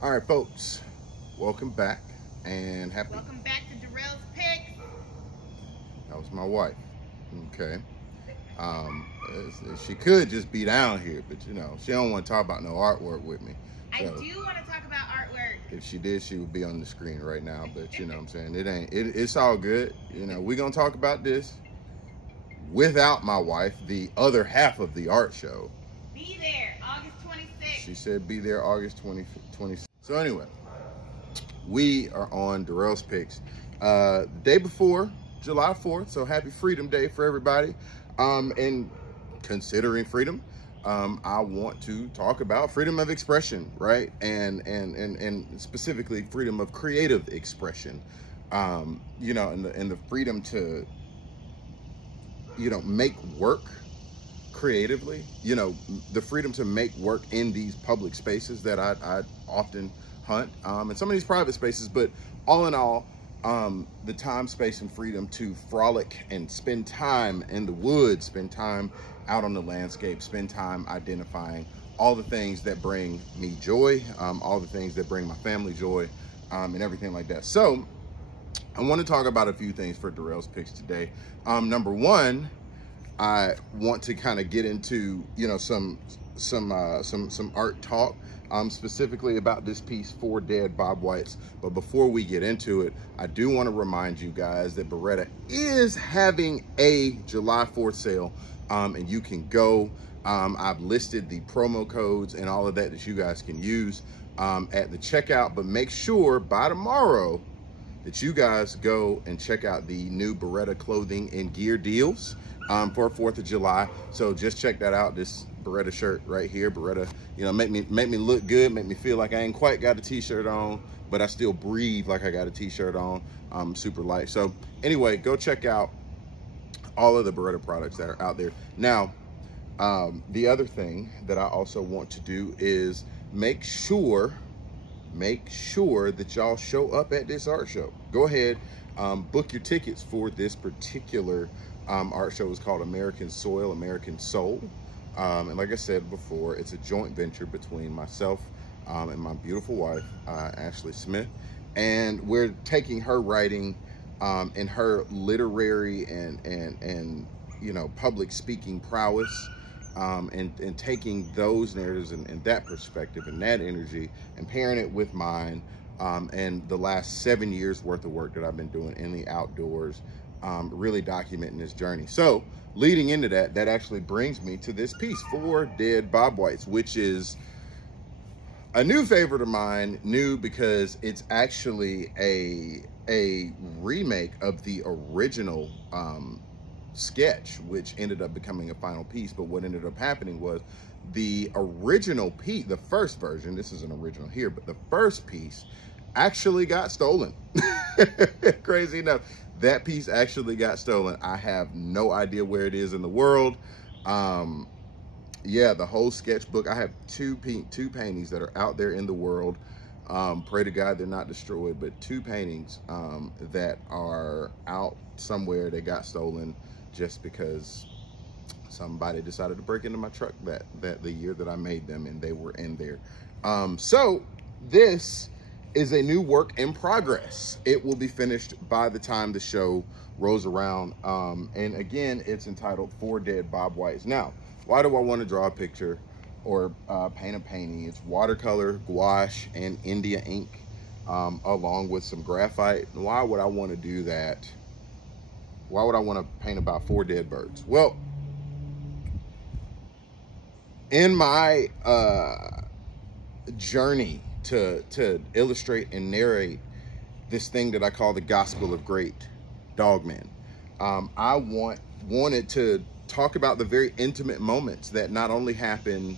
All right, folks, welcome back and happy. Welcome back to Darrell's Picks. That was my wife. Okay. She could just be down here, but you know, she don't want to talk about no artwork with me. I do want to talk about artwork. If she did, she would be on the screen right now, but you know what I'm saying? It's all good. You know, we're going to talk about this without my wife, the other half of the art show. Be there, August 26th. She said be there August 26th. So anyway, we are on Darrell's Picks. The day before July 4th, so happy Freedom Day for everybody. And considering freedom, I want to talk about freedom of expression, right? And specifically freedom of creative expression. You know, and the freedom to, you know, make work creatively, you know, the freedom to make work in these public spaces that I often hunt, and some of these private spaces, but all in all, the time, space, and freedom to frolic and spend time in the woods, spend time out on the landscape, spend time identifying all the things that bring me joy, all the things that bring my family joy, and everything like that. So I want to talk about a few things for Darrell's Picks today. Number one, I want to kind of get into, you know, some art talk, specifically about this piece, 4 Dead Bobwhites. But before we get into it, I do want to remind you guys that Beretta is having a July 4th sale, and you can go. I've listed the promo codes and all of that you guys can use at the checkout, but make sure by tomorrow that you guys go and check out the new Beretta clothing and gear deals for 4th of July. So just check that out. This Beretta shirt right here, Beretta, you know, make me look good, make me feel like I ain't quite got a t-shirt on, but I still breathe like I got a t-shirt on. I'm super light. So anyway, go check out all of the Beretta products that are out there. Now, the other thing that I also want to do is make sure that y'all show up at this art show. Go ahead, book your tickets for this particular art show. Is called American Soil, American Soul. And like I said before, it's a joint venture between myself and my beautiful wife, Ashley Smith. And we're taking her writing and her literary and you know, public speaking prowess, and taking those narratives and that perspective and that energy and pairing it with mine, and the last 7 years worth of work that I've been doing in the outdoors, really documenting this journey. So leading into that actually brings me to this piece, 4 Dead Bobwhites, which is a new favorite of mine. New because it's actually a remake of the original sketch, which ended up becoming a final piece. But what ended up happening was the original piece, the first version, this is an original here, but the first piece actually got stolen. Crazy enough, that piece actually got stolen. I have no idea where it is in the world. Yeah, the whole sketchbook. I have two paintings that are out there in the world. Pray to God they're not destroyed, but 2 paintings that are out somewhere. They got stolen just because somebody decided to break into my truck that the year that I made them, and they were in there. So this is a new work in progress. It will be finished by the time the show rolls around. And again, it's entitled 4 Dead Bobwhites. Now, why do I want to draw a picture or paint a painting? It's watercolor, gouache, and India ink, along with some graphite. Why would I want to do that? Why would I want to paint about 4 dead birds? Well, in my journey to illustrate and narrate this thing that I call the gospel of great dogmen, I wanted to talk about the very intimate moments that not only happen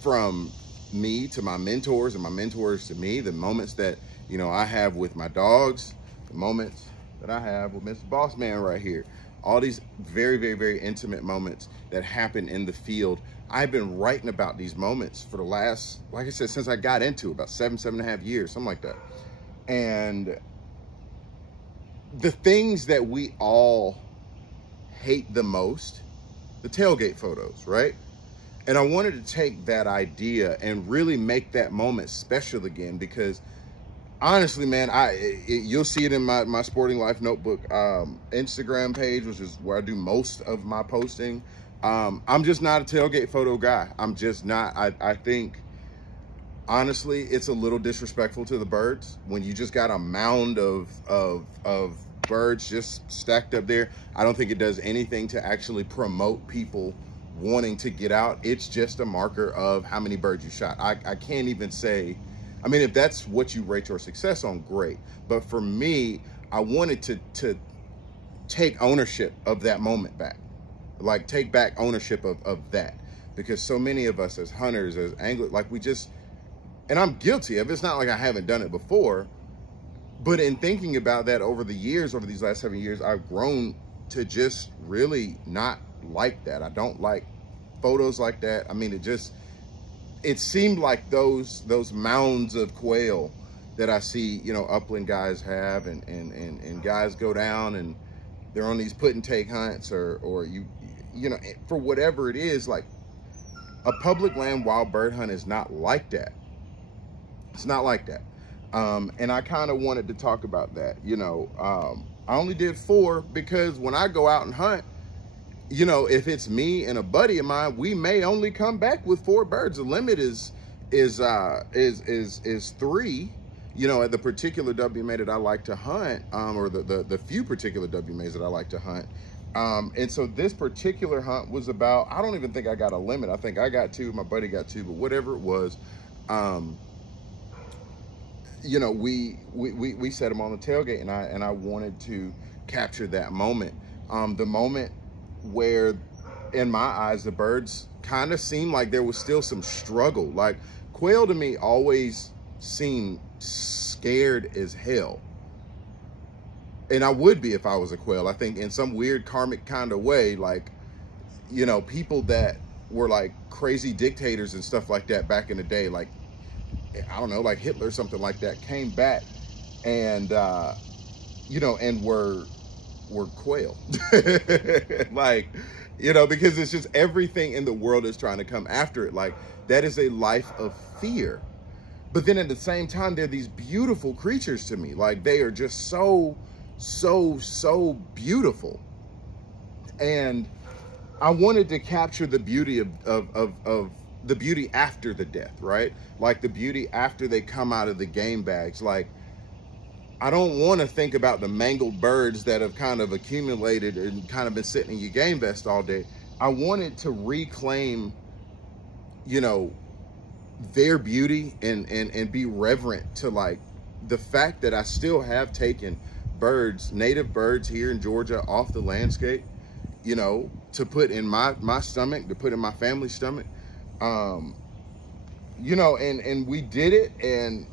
from me to my mentors and my mentors to me, the moments that, you know, I have with my dogs, the moments that I have with Mr. Bossman right here, all these very, very, very intimate moments that happen in the field. I've been writing about these moments for the last, like I said, since I got into it, about 7.5 years, something like that. And the things that we all hate the most, the tailgate photos, right? And I wanted to take that idea and really make that moment special again, because honestly, man, you'll see it in my Sporting Life Notebook Instagram page, which is where I do most of my posting. I'm just not a tailgate photo guy. I'm just not. I think, honestly, it's a little disrespectful to the birds when you just got a mound of birds just stacked up there. I don't think it does anything to actually promote people wanting to get out. It's just a marker of how many birds you shot. I can't even say, I mean, if that's what you rate your success on, great. But for me, I wanted to take ownership of that moment back. Like, take back ownership of that. Because so many of us as hunters, as anglers, like, we just, and I'm guilty of it. It's not like I haven't done it before. But in thinking about that over the years, over these last 7 years, I've grown to just really not like that. I don't like photos like that. I mean, it seemed like those mounds of quail that I see, you know, upland guys have, and guys go down and they're on these put and take hunts, or you know, for whatever it is, like a public land wild bird hunt is not like that. It's not like that. And I kind of wanted to talk about that. You know, I only did 4 because when I go out and hunt, you know, if it's me and a buddy of mine, we may only come back with 4 birds. The limit is 3. You know, at the particular WMA that I like to hunt, or the few particular WMAs that I like to hunt. And so this particular hunt was about, I don't even think I got a limit. I think I got 2, my buddy got 2, but whatever it was, you know, we set them on the tailgate, and I wanted to capture that moment. The moment where, in my eyes, the birds kind of seemed like there was still some struggle. Like, quail to me always seemed scared as hell. And I would be if I was a quail. I think in some weird karmic kind of way, like, you know, people that were like crazy dictators and stuff like that back in the day, like, I don't know, like Hitler or something like that, came back and, you know, and were quail. Like, you know, because it's just everything in the world is trying to come after it. Like, that is a life of fear. But then at the same time, they're these beautiful creatures to me. Like, they are just so beautiful. And I wanted to capture the beauty of the beauty after the death, right? Like the beauty after they come out of the game bags. Like, I don't want to think about the mangled birds that have kind of accumulated and kind of been sitting in your game vest all day. I wanted to reclaim, you know, their beauty and be reverent to, like, the fact that I still have taken birds, native birds here in Georgia, off the landscape, you know, to put in my stomach, to put in my family's stomach. You know, and we did it, and,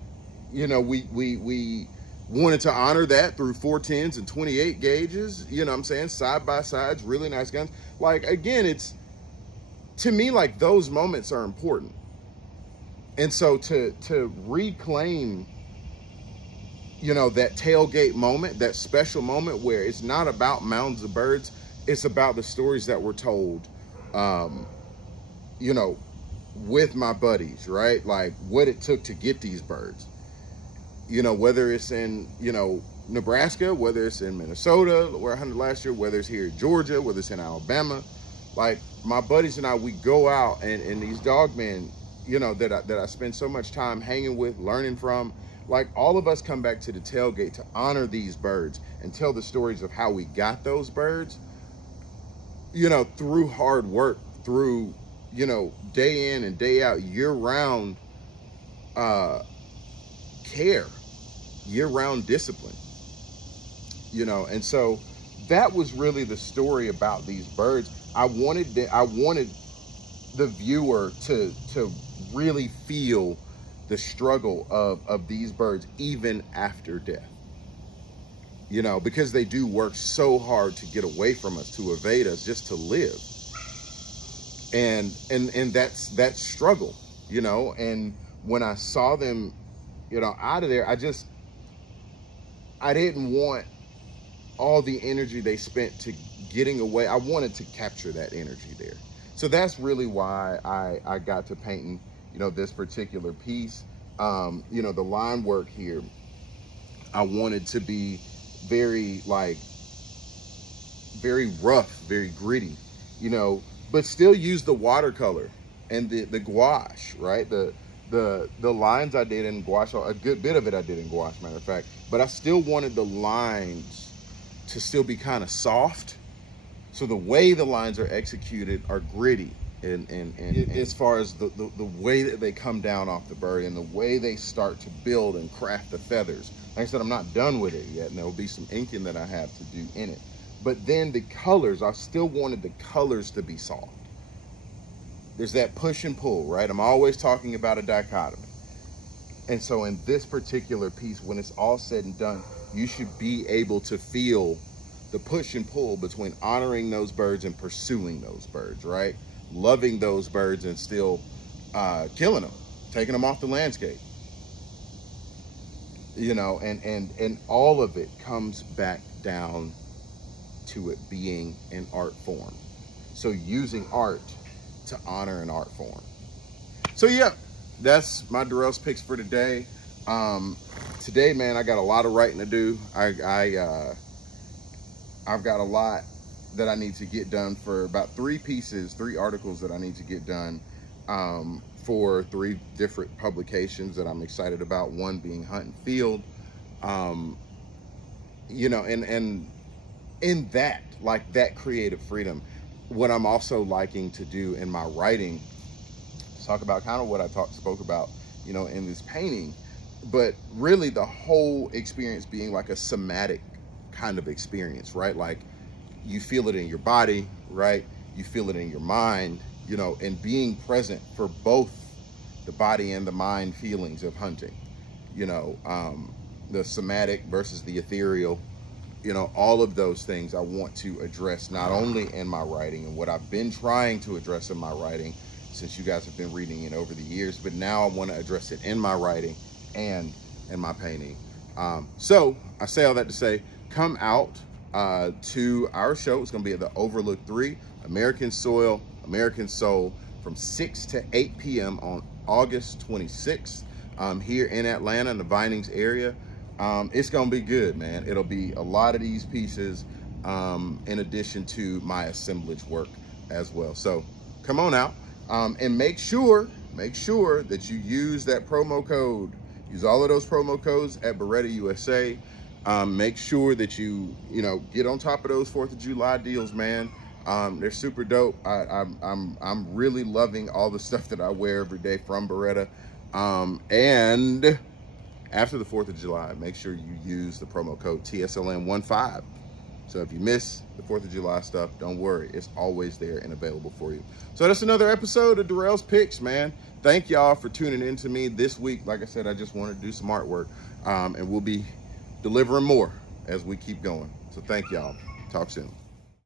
you know, we wanted to honor that through 410s and 28 gauges, you know what I'm saying, side by sides, really nice guns. Like, again, it's, to me, like, those moments are important. And so to reclaim, you know, that tailgate moment, that special moment where it's not about mounds of birds, it's about the stories that were told, you know, with my buddies, right? Like, what it took to get these birds. You know, whether it's in, you know, Nebraska, whether it's in Minnesota, where I hunted last year, whether it's here in Georgia, whether it's in Alabama. Like, my buddies and I, we go out, and these dogmen, you know, that I spend so much time hanging with, learning from, like, all of us come back to the tailgate to honor these birds and tell the stories of how we got those birds, you know, through hard work, through, you know, day in and day out, year-round care, year-round discipline, you know. And so that was really the story about these birds. I wanted the viewer to really feel the struggle of these birds even after death, you know, because they do work so hard to get away from us, to evade us, just to live. And that's that struggle, you know. And when I saw them, you know, out of there, I didn't want all the energy they spent to getting away. I wanted to capture that energy there. So that's really why I got to painting, you know, this particular piece. You know, the line work here, I wanted to be very like, very rough, very gritty, you know, but still use the watercolor and the gouache, right? The lines I did in gouache, a good bit of it I did in gouache, matter of fact, but I still wanted the lines to still be kind of soft. So the way the lines are executed are gritty, and as far as the way that they come down off the bird and the way they start to build and craft the feathers. Like I said, I'm not done with it yet, and there will be some inking that I have to do in it. But then the colors, I still wanted the colors to be soft. There's that push and pull, right? I'm always talking about a dichotomy. And so in this particular piece, when it's all said and done, you should be able to feel the push and pull between honoring those birds and pursuing those birds, right? Loving those birds and still killing them, taking them off the landscape. You know, and all of it comes back down to it being an art form. So using art to honor an art form. So yeah, that's my Darrell's picks for today. Today, man, I got a lot of writing to do. I've got a lot that I need to get done for about 3 articles that I need to get done for 3 different publications that I'm excited about. One being Hunt and Field. You know, and in that, like that creative freedom, what I'm also liking to do in my writing, talk about kind of what I spoke about, you know, in this painting, but really the whole experience being like a somatic kind of experience, right? Like you feel it in your body, right? You feel it in your mind, you know, and being present for both the body and the mind feelings of hunting, you know, the somatic versus the ethereal, you know, all of those things I want to address not only in my writing and what I've been trying to address in my writing since you guys have been reading it over the years, but now I want to address it in my writing and in my painting. So I say all that to say, come out to our show. It's going to be at the Overlook 3, American Soil, American Soul, from 6 to 8 p.m. on August 26th here in Atlanta, in the Vinings area. It's going to be good, man. It'll be a lot of these pieces in addition to my assemblage work as well. So come on out and make sure that you use that promo code. Use all of those promo codes at Beretta USA. Make sure that you know, get on top of those 4th of July deals, man. They're super dope. I'm really loving all the stuff that I wear every day from Beretta. And after the 4th of July, make sure you use the promo code TSLN15. So if you miss the 4th of July stuff, don't worry. It's always there and available for you. So that's another episode of Darrell's Picks, man. Thank y'all for tuning in to me this week. Like I said, I just wanted to do some artwork, and we'll be delivering more as we keep going. So thank y'all. Talk soon.